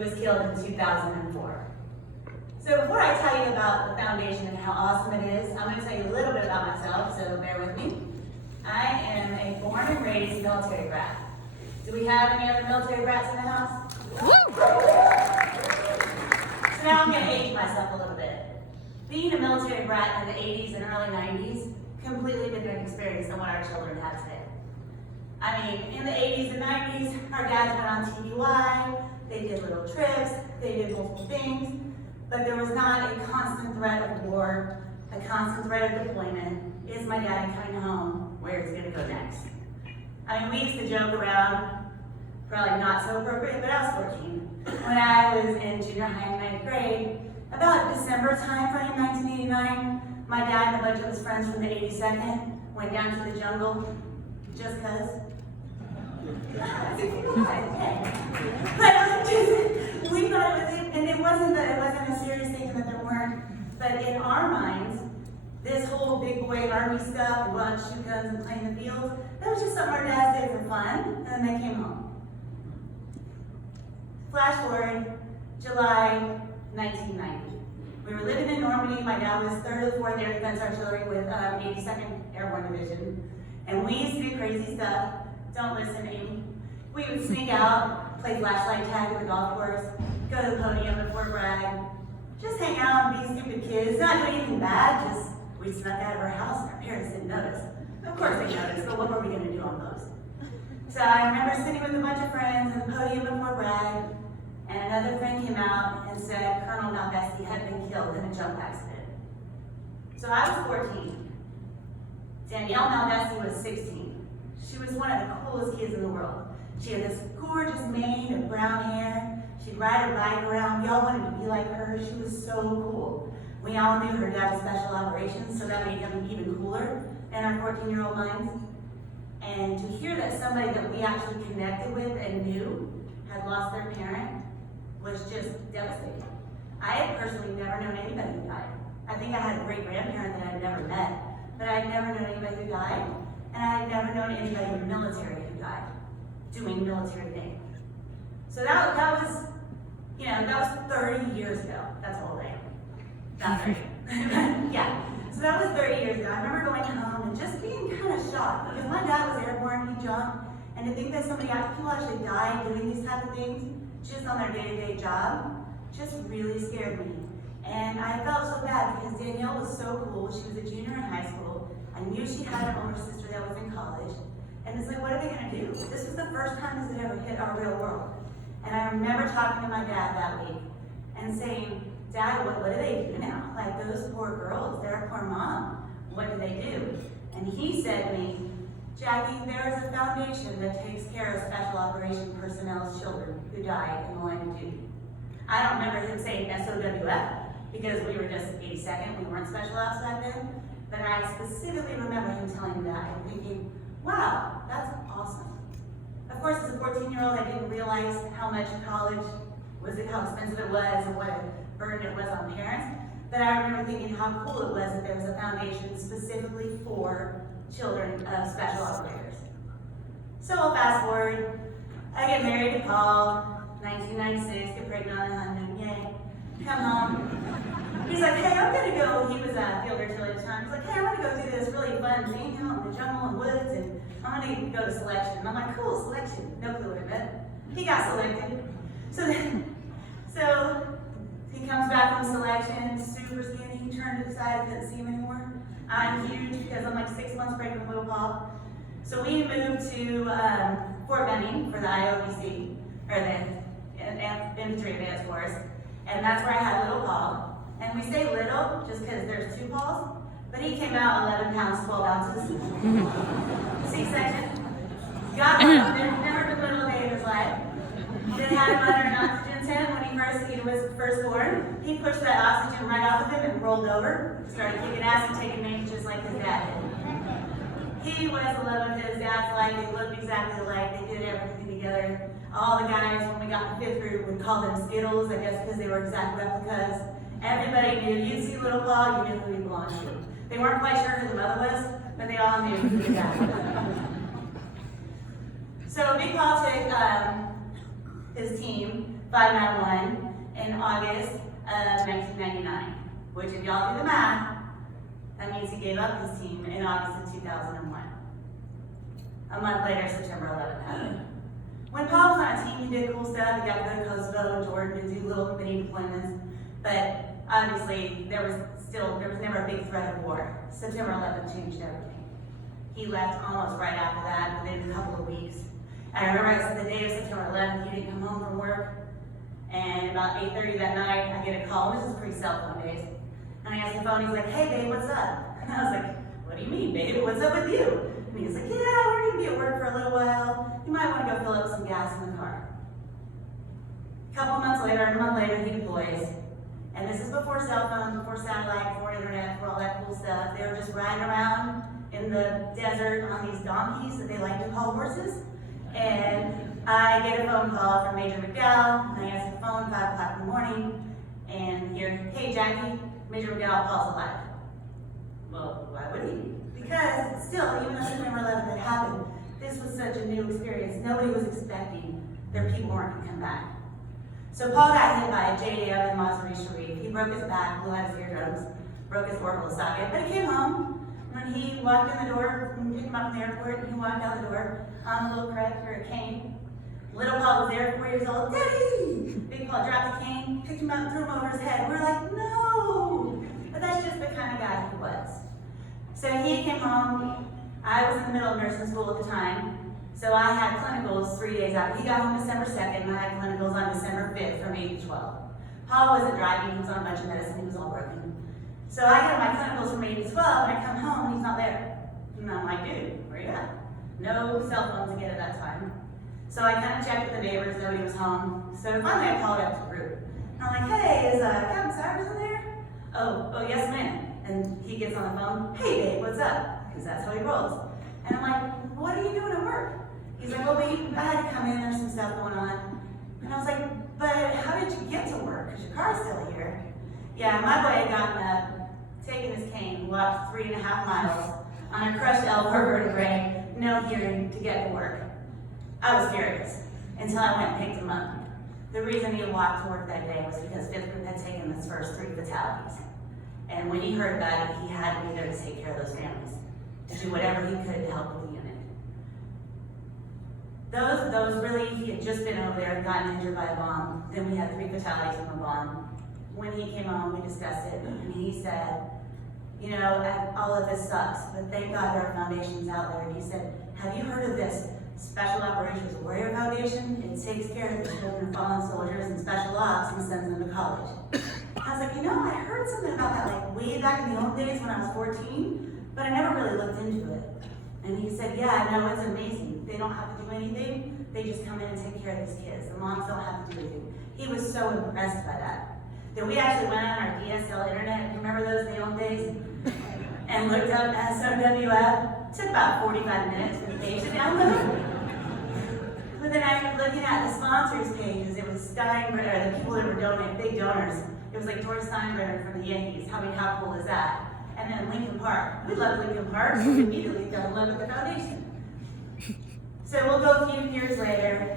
who was killed in 2004. So before I tell you about the foundation and how awesome it is, I'm going to tell you a little bit about myself, so bear with me. I am a born and raised military brat. Do we have any other military brats in the house? So now I'm going to age myself a little bit. Being a military brat in the 80s and early 90s, completely different experience than what our children have today. I mean, in the 80s and 90s, our dads went on TDY, they did little trips, they did multiple things, but there was not a constant threat of war, a constant threat of deployment. Is my daddy coming home? Where is he going to go next? I mean, we used to joke around, probably not so appropriate, but I was 14. When I was in junior high and 9th grade, about December timeframe, 1989, my dad and a bunch of his friends from the 82nd went down to the jungle, just cause. But we thought it was, and it wasn't a serious thing that there weren't, but in our minds, this whole big boy army stuff, and go out and shoot guns and play in the fields, that was just something our dads did for fun, and then they came home. Flash forward, July 1990. We were living in Normandy. My dad was 3rd of the 4th Air Defense Artillery with 82nd Airborne Division, and we used to do crazy stuff. Don't listen, Amy. We would sneak out, play flashlight tag at the golf course, go to the podium at Fort Bragg, just hang out and be stupid kids, not do anything bad, just we snuck out of our house and our parents didn't notice. Of course they noticed, but what were we going to do on those? So I remember sitting with a bunch of friends at the podium at Fort Bragg, and another friend came out and said Colonel Malvesti had been killed in a jump accident. So I was 14. Danielle Malvesti was 16. She was one of the coolest kids in the world. She had this gorgeous mane of brown hair. She'd ride her bike around. We all wanted to be like her. She was so cool. We all knew her dad was special operations, so that made him even cooler in our 14-year-old minds. And to hear that somebody that we actually connected with and knew had lost their parent was just devastating. I had personally never known anybody who died. I think I had a great-grandparent that I had never met, but I had never known anybody who died, and I had never known anybody in the military who died doing military things. So that was, that was 30 years ago. That's old, right? Not 30. Yeah. So that was 30 years ago. I remember going home and just being kind of shocked because my dad was airborne, he jumped, and to think that people actually died doing these type of things just on their day-to-day job just really scared me. And I felt so bad because Danielle was so cool. She was a junior in high school. I knew she had an older sister that was in college. And it's like, what are they going to do? This was the first time this had ever hit our real world. And I remember talking to my dad that week and saying, Dad, what do they do now? Like, those poor girls, they're a poor mom. What do they do? And he said to me, Jackie, there is a foundation that takes care of special operation personnel's children who die in the line of duty. I don't remember him saying SOWF because we were just 82nd, we weren't special ops back then, but I specifically remember him telling me that and thinking, wow, that's awesome. Of course, as a 14-year-old, I didn't realize how much college was, how expensive it was, and what a burden it was on parents. But I remember thinking how cool it was that there was a foundation specifically for children of special operators. So we'll fast forward. I get married to Paul, 1996, get pregnant on a honeymoon, yay. Come home. He's like, hey, I'm gonna go, he was a field artillery at the time. He's like, hey, I'm gonna go do this really fun thing out in the jungle and woods, and I'm gonna go to selection. And I'm like, cool, selection. No clue what it meant. He got selected. So he comes back from selection, super skinny. He turned to the side, couldn't see him anymore. I'm huge because I'm like 6 months pregnant with little Paul. So we moved to Fort Benning for the IOBC, or the Infantry Advanced Force, and that's where I had little Paul. And we say little just because there's 2 Pauls, but he came out 11 pounds, 12 ounces. C-section. Got him, never been little day in his life. Didn't have him under an oxygen tent when he was first born. He pushed that oxygen right off of him and rolled over, started kicking ass and taking names just like his dad did. He was the love of his dad's life. They looked exactly alike. They did everything together. All the guys, when we got to 5th grade, would call them Skittles, I guess because they were exact replicas. Everybody knew. You'd see little Paul, you knew who he belonged to. They weren't quite sure who the mother was, but they all knew who the dad was. So Big Paul took his team 591 in August of 1999, which if y'all do the math, that means he gave up his team in August of 2001. A month later, September 11th happened. When Paul was on a team, he did cool stuff. He got to go to Kosovo and Jordan and do little mini deployments, but obviously there was never a big threat of war. September 11th changed everything. He left almost right after that, within a couple of weeks. I remember the day of September 11th, he didn't come home from work, and about 8:30 that night, I get a call. This is pre-cell phone days. And I answer the phone, he's like, "Hey babe, what's up?" And I was like, "What do you mean, babe? What's up with you?" And he's like, "Yeah, we're gonna be at work for a little while. You might want to go fill up some gas in the car." A couple months later, a month later, he deploys. And this is before cell phones, before satellite, before internet, before all that cool stuff. They were just riding around in the desert on these donkeys that they like to call horses. And I get a phone call from Major McDowell, and I answer the phone 5 o'clock in the morning, and hear, "Hey Jackie, Major McDowell, Paul's alive." Well, why would he? Because still, even though September 11th had happened, this was such a new experience. Nobody was expecting their people weren't going to come back. So Paul got hit by a JDM in Mazar-e Sharif. He broke his back, blew out his eardrums, broke his orbital socket, but he came home. When he walked in the door, we picked him up from the airport, he walked out the door on a little crutch or a cane. Little Paul was there, 4 years old. "Daddy!" Big Paul dropped the cane, picked him up and threw him over his head. We were like, "No!" But that's just the kind of guy he was. So he came home. I was in the middle of nursing school at the time. So I had clinicals 3 days after. He got home December 2nd, and I had clinicals on December 5th from 8 to 12. Paul wasn't driving, he was on a bunch of medicine, he was all broken. So I get my clinicals from 8 to 12, and I come home, and he's not there. And I'm like, "Dude, where you at?" No cell phones again at that time. So I kind of checked with the neighbors, nobody was home. So finally I called up the group. And I'm like, "Hey, is Captain Syverson there?" Oh, yes ma'am. And he gets on the phone, "Hey babe, what's up?" Because that's how he rolls. And I'm like, "What are you doing at work?" He's like, "Well, babe, I had to come in, there's some stuff going on." And I was like, "But how did you get to work? Because your car's still here." Yeah, my boy had gotten up, taken his cane, walked 3.5 miles on a crushed elbow vertebrae, no hearing, to get to work. I was furious until I went and picked him up. The reason he walked to work that day was because 5th Group had taken his first 3 fatalities. And when he heard about it, he had to be there to take care of those families, to do whatever he could to help with the unit. Those really, he had just been over there, gotten injured by a bomb. Then we had 3 fatalities from a bomb. When he came home, we discussed it, and he said, "You know, all of this sucks, but thank God there are foundations out there." And he said, "Have you heard of this Special Operations Warrior Foundation? It takes care of the children of fallen soldiers and special ops and sends them to college." I was like, "You know, I heard something about that like way back in the old days when I was 14, but I never really looked into it." And he said, "Yeah, no, it's amazing. They don't have to do anything. They just come in and take care of these kids. The moms don't have to do anything." He was so impressed by that. That we actually went on our DSL internet, remember those in the old days? And looked up SOWF. It took about 45 minutes for the page to download. But then after looking at the sponsors pages, it was Steinbrenner, the people that were donating, big donors. It was like George Steinbrenner from the Yankees. How cool is that? And then Lincoln Park. We loved Lincoln Park, so we immediately fell in love with the foundation. So we'll go a few years later,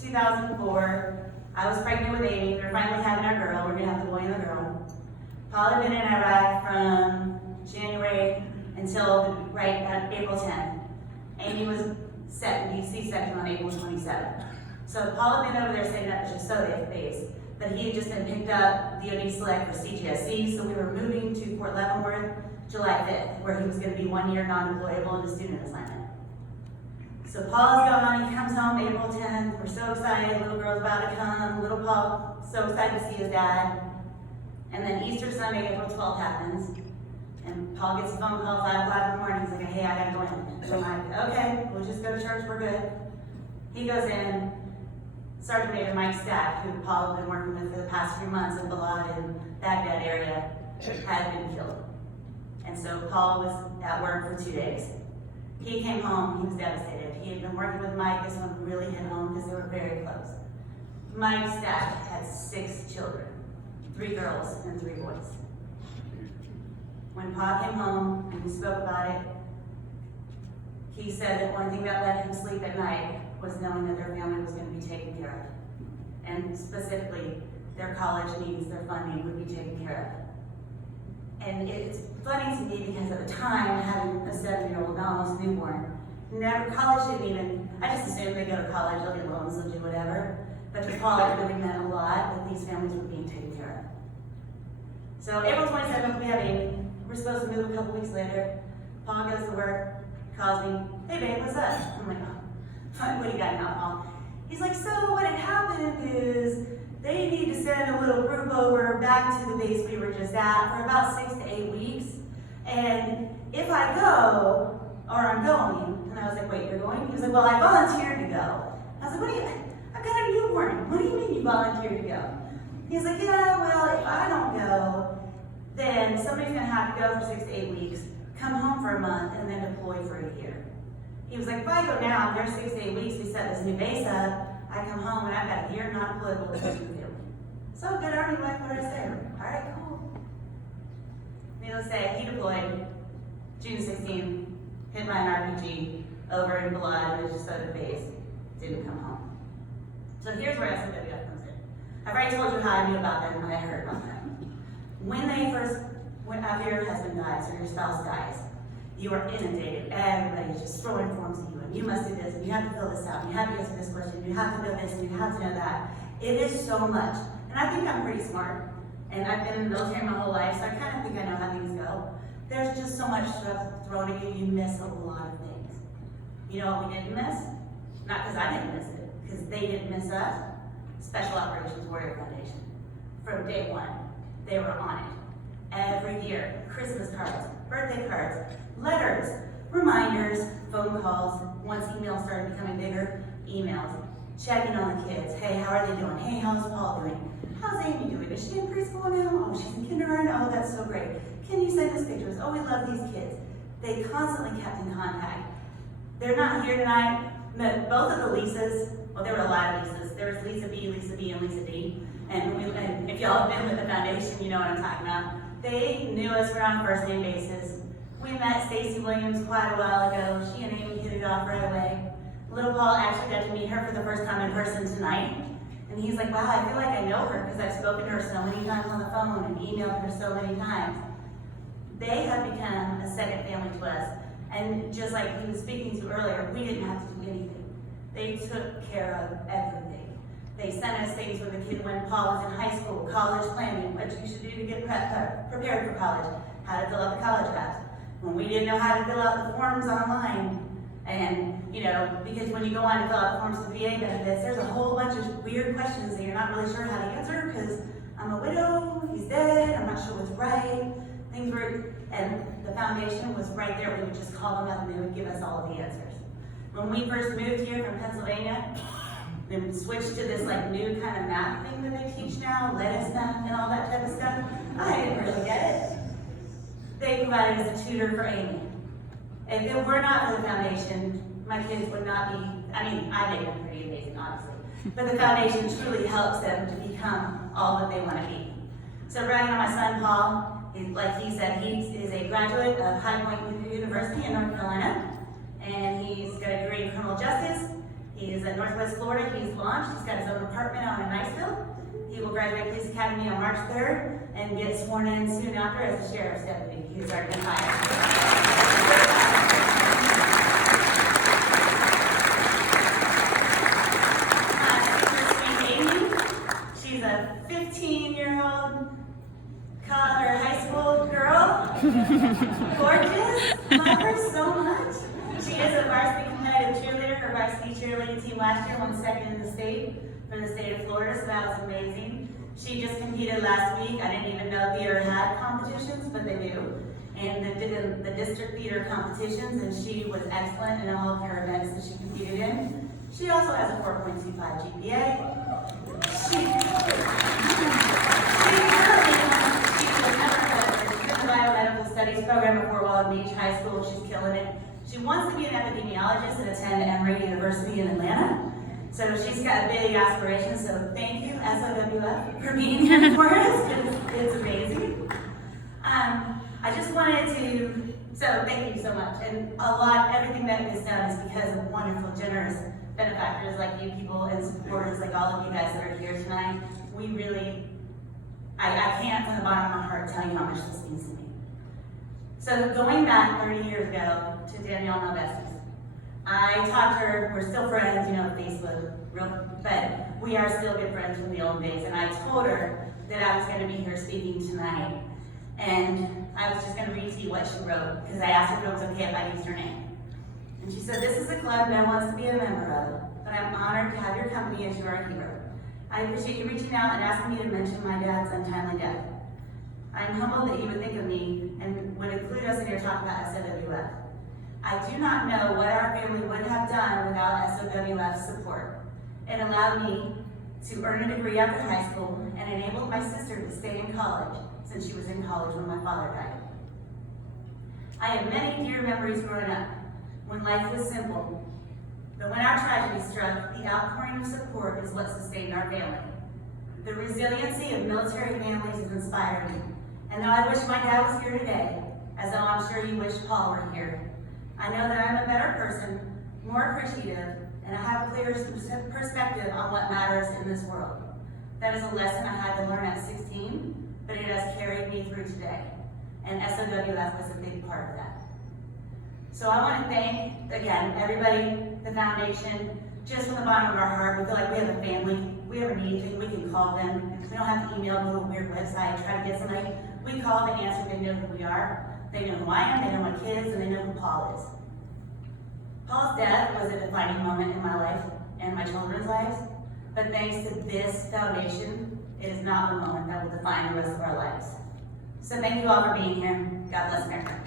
2004. I was pregnant with Amy. We were finally having our girl. We're going to have the boy and the girl. Paul had been in Iraq from January until right at April 10th. Amy was set to be C-section on April 27th. So Paul had been over there setting up the Chisoda base, but he had just been picked up DoD select for CGSC, so we were moving to Fort Leavenworth July 5th, where he was going to be 1 year non-deployable in a student assignment. So Paul's gone, he comes home April 10th, we're so excited, little girl's about to come, little Paul, so excited to see his dad. And then Easter Sunday, April 12th happens, and Paul gets a phone call 5 o'clock in the morning, he's like, "Hey, I gotta go in." So I'm like, "Okay, we'll just go to church, we're good." He goes in, Sergeant Major Mike Stack, who Paul had been working with for the past few months in Balad and Baghdad area, had been killed. And so Paul was at work for 2 days. He came home, he was devastated. He had been working with Mike, this one really hit home because they were very close. Mike Stack had 6 children, 3 girls and 3 boys. When Pa came home and we spoke about it, he said that one thing that let him sleep at night was knowing that their family was going to be taken care of. and specifically their college needs, their funding would be taken care of. And it's funny to me because at the time, having a 7-year-old, almost newborn, college didn't even, I just assumed they go to college, they'll get loans, they'll do whatever. But to Paul, it really meant a lot that these families were being taken care of. So April 27th, we have Amy. We're supposed to move a couple weeks later. Paul goes to work, calls me, hey babe, what's up? I'm like, oh, what do you got now, Paul? He's like, so what had happened is they need to send a little group over back to the base we were just at for about 6 to 8 weeks. And if I go, or I'm going, and I was like, wait, you're going? He was like, well, I volunteered to go. I was like, what do you, I've got a newborn. What do you mean you volunteered to go? He's like, yeah, well, if I don't go, then somebody's gonna have to go for 6 to 8 weeks, come home for a month, and then deploy for a year. He was like, if I go now, there's 6 to 8 weeks, we set this new base up, I come home and I've got a year not deployable to the field. So good, Army wife, what did I say? All right, cool. Needless to say, he deployed June 16, hit by an RPG, over in blood, and was just out of the base, didn't come home. So here's where SOWF comes in. I've already told you how I knew about them, and I heard about them. After your husband dies or your spouse dies, you are inundated. Everybody's just throwing forms at you, and you must do this, and you have to fill this out, and you have to answer this question, and you have to know this, and you have to know that. It is so much. And I think I'm pretty smart, and I've been in the military my whole life, so I kind of think I know how things go. There's just so much stuff thrown at you, you miss a lot of things. You know what we didn't miss? Not because I didn't miss it, because they didn't miss us. Special Operations Warrior Foundation. From day one, they were on it. Every year, Christmas cards, birthday cards, letters, reminders, phone calls. Once emails started becoming bigger, emails, checking on the kids. Hey, how are they doing? Hey, how's Paul doing? How's Amy doing? Is she in preschool now? Oh, she's in kindergarten? Oh, that's so great. Can you send us pictures? Oh, we love these kids. They constantly kept in contact. They're not here tonight, but both of the Lisas, well, there were a lot of Lisas. There was Lisa B, and Lisa D. And if y'all have been with the foundation, you know what I'm talking about. They knew us, we're on a first name basis. We met Stacy Williams quite a while ago. She and Amy hit it off right away. Little Paul actually got to meet her for the first time in person tonight. And he's like, wow, I feel like I know her because I've spoken to her so many times on the phone and emailed her so many times. They have become a second family to us. And just like he was speaking to earlier, we didn't have to do anything. They took care of everything. They sent us things when Paul was in high school, college planning, what you should do to get prepared for college, how to fill out the college apps. When we didn't know how to fill out the forms online, and because when you go on to fill out the forms for VA benefits, there's a whole bunch of weird questions that you're not really sure how to answer because I'm a widow, he's dead, I'm not sure what's right. And the foundation was right there. We would just call them up and they would give us all of the answers. When we first moved here from Pennsylvania, then switched to this new kind of math thing that they teach now, lettuce math and all that type of stuff. I didn't really get it. They provided us a tutor for Amy. If it were not for the foundation, my kids would not be, I made them pretty amazing, honestly. But the foundation truly helps them to become all that they want to be. So bragging on my son, Paul, like he said, he is a graduate of High Point University in North Carolina, and he's got a degree in criminal justice. He is at Northwest Florida. He's launched. He's got his own apartment out in Niceville. He will graduate Police Academy on March 3rd and get sworn in soon after as the sheriff's deputy. He's already been hired. She's a 15-year-old high school girl. Gorgeous. Love her so much. She is a varsity competitive cheerleader. Her varsity cheerleading team last year won second in the state for the state of Florida, so that was amazing. She just competed last week. I didn't even know theater had competitions, but they do. And they did the district theater competitions, and she was excellent in all of her events that she competed in. She also has a 4.25 GPA. She's in the biomedical studies program at Fort Walton Beach High School. She's killing it. She wants to be an epidemiologist and attend Emory University in Atlanta. So she's got big aspirations. So thank you, SOWF, for being here for us. It's amazing. I just wanted to, so thank you so much. And everything that is done is because of wonderful, generous benefactors like you people and supporters like all of you guys that are here tonight. We really, I can't from the bottom of my heart tell you how much this means to me. So going back 30 years ago to Danielle Malvestis, I talked to her, we're still friends, you know, Facebook, but we are still good friends from the old days. And I told her that I was going to be here speaking tonight. And I was just going to read to you what she wrote, because I asked her if it was okay if I used her name. And she said, "This is a club no one wants to be a member of, but I'm honored to have your company as you are here. I appreciate you reaching out and asking me to mention my dad's untimely death. I'm humbled that you would think of me and would include us in your talk about SOWF. I do not know what our family would have done without SOWF's support. It allowed me to earn a degree after high school and enabled my sister to stay in college since she was in college when my father died. I have many dear memories growing up, when life was simple. But when our tragedy struck, the outpouring of support is what sustained our family. The resiliency of military families has inspired me. And though I wish my dad was here today, as though I'm sure you wish Paul were here, I know that I'm a better person, more appreciative, and I have a clearer perspective on what matters in this world. That is a lesson I had to learn at 16, but it has carried me through today. And SOWF was a big part of that. So I want to thank, again, everybody, the foundation, just from the bottom of our heart. We feel like we have a family. If we ever need anything, we can call them. We don't have to email them to a weird website, try to get somebody. We call, they answer, they know who we are. They know who I am, they know my kids, and they know who Paul is. Paul's death was a defining moment in my life and my children's lives, but thanks to this foundation, it is not a moment that will define the rest of our lives. So thank you all for being here. God bless America.